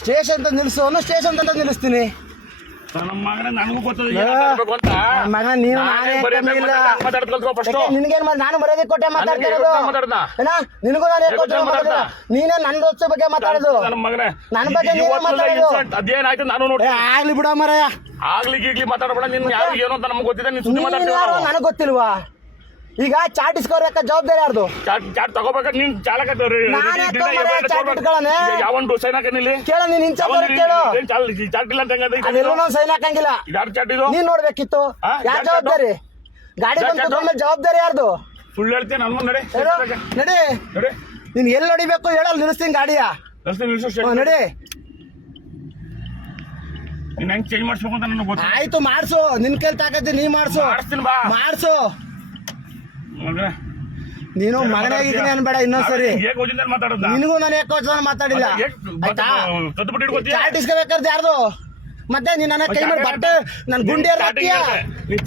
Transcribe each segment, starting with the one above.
Station ಅಂತ ನಿಲ್ಸು station ಅಂತ ನಿಲ್ಲಿಸ್ತೀನಿ. ನಮ್ಮ ಮಗನ ನನಗೂ ಗೊತ್ತದ ಮಗ ನೀನು ನಿನ್ಗೇನ್ ನಾನು ಬರೋದಕ್ಕೆ ಕೊಟ್ಟೆ ಮಾತಾಡ್ತಿರೋದು. ನಿನಗೂ ನಾನು ಕೊಟ್ಟೆ ಮಾತಾಡ, ನೀನೇ ನನ್ನ ದೋಸ್ತ ಬಗ್ಗೆ ಮಾತಾಡೋದು, ನನ್ನ ಬಗ್ಗೆ ನೀವೇ ಮಾತಾಡೋದು. ಅದೇನಾಯ್ತು ನಾನು ನೋಡಿ ಆಗ್ಲಿ ಬಿಡ ಮರ, ಆಗ್ಲಿ ಈಗ್ಲಿ ಮಾತಾಡಬೇಡ. ನೀನ್ ಯಾರು ಏನು ಅಂತ ನಮ್ಗೆ ಗೊತ್ತಿದೆ, ನೀನ್ ಸುದ್ದಿ ಮಾತಾಡ್ತೀವಿ. ನನಗೆ ಗೊತ್ತಿಲ್ವಾ? ಈಗ ಚಾಟ್ ಇಸ್ಕೋಬೇಕ ಜವಾಬ್ದಾರಿ ಯಾರ್ದು? ಚಾಟ್ ತಗೋಬೇಕ ನೀನ್ ಚಾಲಕ ಯಾವೊಂದು ಸೈನ್ ಹಾಕನಿಲ್ಲಿ ಕೇಳ, ನೀನ್ ಇಂಚ ಕೇಳು. ಚಾಟ್ ಇಲ್ಲ ಅಂತ ಅದೆಲ್ಲ ಸೈನ್ ಹಾಕಂಗಿಲ್ಲ. ಯಾರು ಚಾಟ್ ಇದು? ನೀನ್ ನೋಡ್ಬೇಕಿತ್ತು. ಯಾರ ಜವಾಬ್ದಾರಿ? ಗಾಡಿ ಬಂದ ಜವಾಬ್ದಾರಿ ಯಾರ್ದು? ಸುಳ್ಳು ಹೇಳ್ತೀನಿ ನಾನು. ನಡೆ ನಡಿ, ನೀನ್ ಎಲ್ಲಿ ನಡಿಬೇಕು ಹೇಳಲ್ಲ, ನಿಲ್ಲಿಸ್ತೀನಿ ಗಾಡಿಯ. ನಡಿ, ನೀನ್ ಹೆಂಗ್ ಚೇಂಜ್ ಮಾಡಿಸ್ಬೇಕು ಅಂತ ನನಗೆ ಗೊತ್ತು. ಆಯ್ತು ಮಾಡ್ಸು, ನಿನ್ ಕೈಲಿ ತಾಕತ್ತಿ ನೀ ಮಾಡ್ಸು. ಮಾಡ್ಸು. ನೀನು ಮಗನಾಗಿದ್ದೀನಿ ಅನ್ಬೇಡ ಇನ್ನೊಂದ್ಸರಿ. ನಿನಗೂ ನಾನು ಯಾಕೆ ಮಾತಾಡಿಲ್ಲ. ಚಾಟ್ ಇಸ್ಕೋಬೇಕಾದ್ರೆ ಯಾರ್ದು? ಮತ್ತೆ ನೀನ್ ನನ್ನ ಕೈ ಮಾಡಿ ಬಟ್ಟೆ ನನ್ ಗುಂಡಿ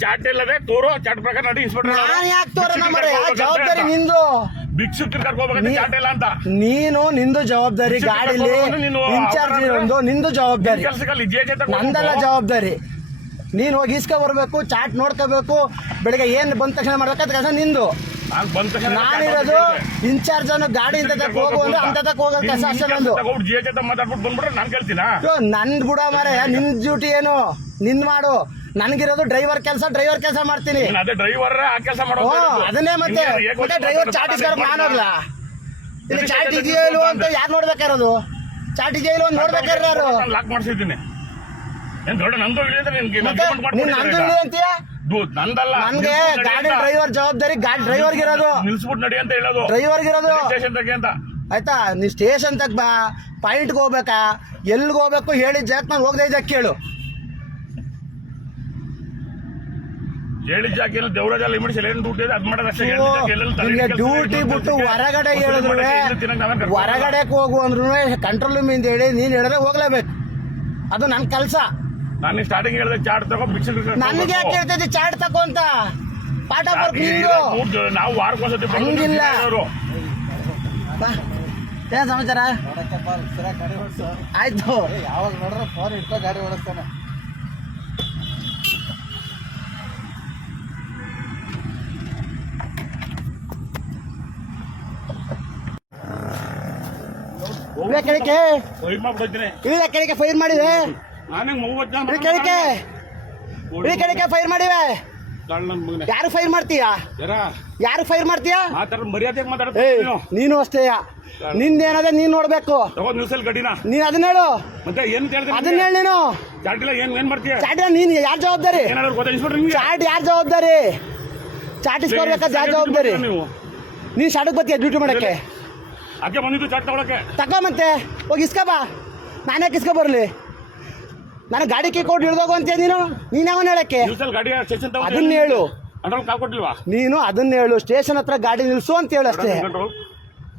ಚಾಟ್ ಇಲ್ಲದೆ ತೋರೋ ಚಾಟ್ ಪ್ರಕಾರ ನಡಿ. ನಾನು ಯಾಕೆ ತೋರೋಣ ಮರ? ಜವಾಬ್ದಾರಿ ನಿಂದು. ನೀನು ನಿಂದು ಜವಾಬ್ದಾರಿ, ಗಾಡಿಲಿ ಇನ್ಚಾರ್ಜ್ ಇರೋದು ನಿಂದು ಜವಾಬ್ದಾರಿ, ನಂದಲ್ಲ ಜವಾಬ್ದಾರಿ. ನೀನ್ ಹೋಗಿ ಇಸ್ಕೊ ಬರ್ಬೇಕು, ಚಾಟ್ ನೋಡ್ಕೋಬೇಕು, ಬೆಳಿಗ್ಗೆ ಏನ್ ಬಂದ ತಕ್ಷಣ ಮಾಡ್ಬೇಕಂತ ಕೆಲಸ ನಿಂದು. ನಾನಿರೋದು ಇನ್ಚಾರ್ಜ್ ಅನ್ನು ಗಾಡಿ ಇಂತ ಹೋಗು ಅಂದ್ರೆ ಅಂತ ಹೋಗೋ ಕೆಲಸ ಅಷ್ಟೇ ನಂದು. ನಂದ್ ಬಿಡ ಮಾರೆ, ನಿನ್ ಡ್ಯೂಟಿ ಏನು ನಿನ್ ಮಾಡು. ನನ್ಗಿರೋದು ಡ್ರೈವರ್ ಕೆಲಸ ಮಾಡ್ತೀನಿ. ಅದನ್ನೇ ಮತ್ತೆ ಡ್ರೈವರ್ ಚಾಟ್ ಇಸ್ಕೊಂಡು ಮಾಡೋಲ್ಲ. ಇಲ್ಲಿ ಚಾಟ್ ಇದೆಯೋ ಇಲ್ವೋ ಅಂತ ಯಾರು ನೋಡ್ಬೇಕಾರೋದು? ಚಾಟ್ ಇದೆಯೋ ಇಲ್ವೋ ಅಂತ ನೋಡ್ಬೇಕಾದ್ರೆ ಯಾರು? ಲಾಕ್ ಮಾಡಿಸಿದ್ದೀನಿ. ನನ್ಗೆ ಗಾಡಿ ಡ್ರೈವರ್ ಜವಾಬ್ದಾರಿ, ಗಾಡಿ ಡ್ರೈವರ್ಗೆ ಇರೋದು. ನಿಲ್ಸ್ಬಿಟ್ಟು ನಡಿ ಅಂತ ಹೇಳೋದು ಡ್ರೈವರ್ಗೆ ಇರೋದು. ಅಂತ ಆಯ್ತಾ? ನೀ ಸ್ಟೇಷನ್ ತಗ ಬಾ, ಪಾಯಿಂಟ್ಗೆ ಹೋಗ್ಬೇಕಾ, ಎಲ್ಲಿಗೆ ಹೋಗ್ಬೇಕು ಹೇಳಿದ ಜಾಗ ನಾನು ಹೋಗದೆ ಜಾಗ ಕೇಳು. ಹೇಳಿದ ಜಾಗ ದೇವರಾಜ ಡ್ಯೂಟಿ ಬಿಟ್ಟು ಹೊರಗಡೆ ಹೇಳಿದ್ರು, ಹೊರಗಡೆ ಹೋಗು ಅಂದ್ರು ಕಂಟ್ರೋಲ್ ರೂಮ್ ಇಂದ ಹೇಳಿ ನೀನ್ ಹೇಳಿದ್ರೆ ಹೋಗ್ಲೇಬೇಕು. ಅದು ನನ್ನ ಕೆಲಸ. ನಾನು ಸ್ಟಾರ್ಟಿಂಗ್ ಹೇಳಿದೆ ಚಾಟ್ ತಗೋ, ನನಗೆ ಯಾಕೆ ಹೇಳ್ತಿದ್ದೆ ಚಾಟ್ ತಗೋ ಅಂತ? ಪಾಠ ಬರ್ಕ್ ನಿಂದು. ನಾವು ವಾರಕ್ಕೊಂದ್ಸತಿ ಹಂಗಿಲ್ಲ. ಏನ್ ಸಮಾಚಾರ? ಆಯ್ತು, ಯಾವಾಗ ನೋಡ್ರೆ ಫೋನ್ ಇಟ್ಕೋ ಗಾಡಿ ಓಡಿಸ್ತಾನೆ. ಕೆಳಗೆ ಫೈರ್ ಮಾಡಿವೆ, ಕೆಳಗೆ ಫೈರ್ ಮಾಡಿವೆ. ಯಾರು ಫೈರ್ ಮಾಡ್ತೀಯಾ? ಯಾರು ಫೈರ್ ಮಾಡ್ತೀಯಾ? ನೀನು ಅಷ್ಟೇ. ನಿಂದೇನದೆ ನೀನ್ ನೋಡ್ಬೇಕು. ನೀನ್ ಅದನ್ನ ಹೇಳು, ಅದನ್ನ ಹೇಳಿ. ನೀನು ಚಾಟ್ ನೀನ್ ಯಾರ ಜವಾಬ್ದಾರಿ? ಚಾಟ್ ಯಾರ ಜವಾಬ್ದಾರಿ? ಚಾಟ್ ಇಸ್ಕೊಡ್ಬೇಕಾದ ಯಾರ ಜವಾಬ್ದಾರಿ? ನೀನ್ ಶಾಟಕ್ ಬರ್ತೀಯ ಡ್ಯೂಟಿ ಮಾಡಕ್ಕೆ? ತಗೋ ಮತ್ತೆ ಹೋಗಿ ಇಸ್ಕೊ ಬಾ. ನಾನು ಯಾಕೆ ಇಸ್ಕೊ ಬರ್ಲಿ? ನಾನು ಗಾಡಿ ಕೀ ಕೊಟ್ಟು ಹಿಡ್ದೋಗು ಅಂತೀಯ ನೀನು? ನೀನ್ ಯಾವನ್ ಹೇಳಕ್ಕೆ? ಅದನ್ನ ಹೇಳು. ನೀನು ಅದನ್ನ ಹೇಳು. ಸ್ಟೇಷನ್ ಹತ್ರ ಗಾಡಿ ನಿಲ್ಸು ಅಂತ ಹೇಳು ಅಷ್ಟೇ.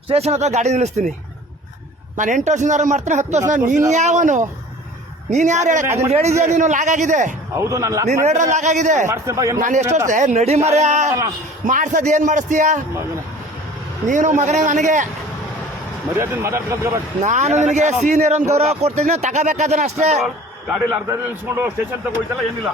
ಸ್ಟೇಷನ್ ಹತ್ರ ಗಾಡಿ ನಿಲ್ಲಿಸ್ತೀನಿ. ನಾನು 8 ವರ್ಷದಿಂದ ಮಾಡ್ತೀನಿ, 10 ವರ್ಷ. ನೀನ್ ಯಾವನು? ನೀನ್ ಯಾರು ಹೇಳಕ್? ಅದನ್ನ ಹೇಳಿದ್ಯಾ ನೀನು? ಲಾಗ್ ಆಗಿದೆ. ನೀನ್ ಹೇಳ್ರ ಲಾಗ್ ಆಗಿದೆ. ನಾನು ಎಷ್ಟು ವರ್ಷ ನಡಿ ಮರ್ಯ ಮಾಡ್ಸೋದು ಏನ್ ಮಾಡಿಸ್ತೀಯ ನೀನು? ಮಗನೇ ನನಗೆ ನಾನು ನಿನಗೆ ಸೀನಿಯರ್ ಅಂತ ಗೌರವ ಕೊಡ್ತಿದ್ದೀನಿ, ತಗೋಬೇಕಾದ್ರೆ ಅಷ್ಟೇ. ಗಾಡಿಯಲ್ಲಿ ಅರ್ಧ ನಿಲ್ಸ್ಕೊಂಡು ಸ್ಟೇಷನ್ ತಗೋಯ್ತಲ್ಲ, ಏನಿಲ್ಲ.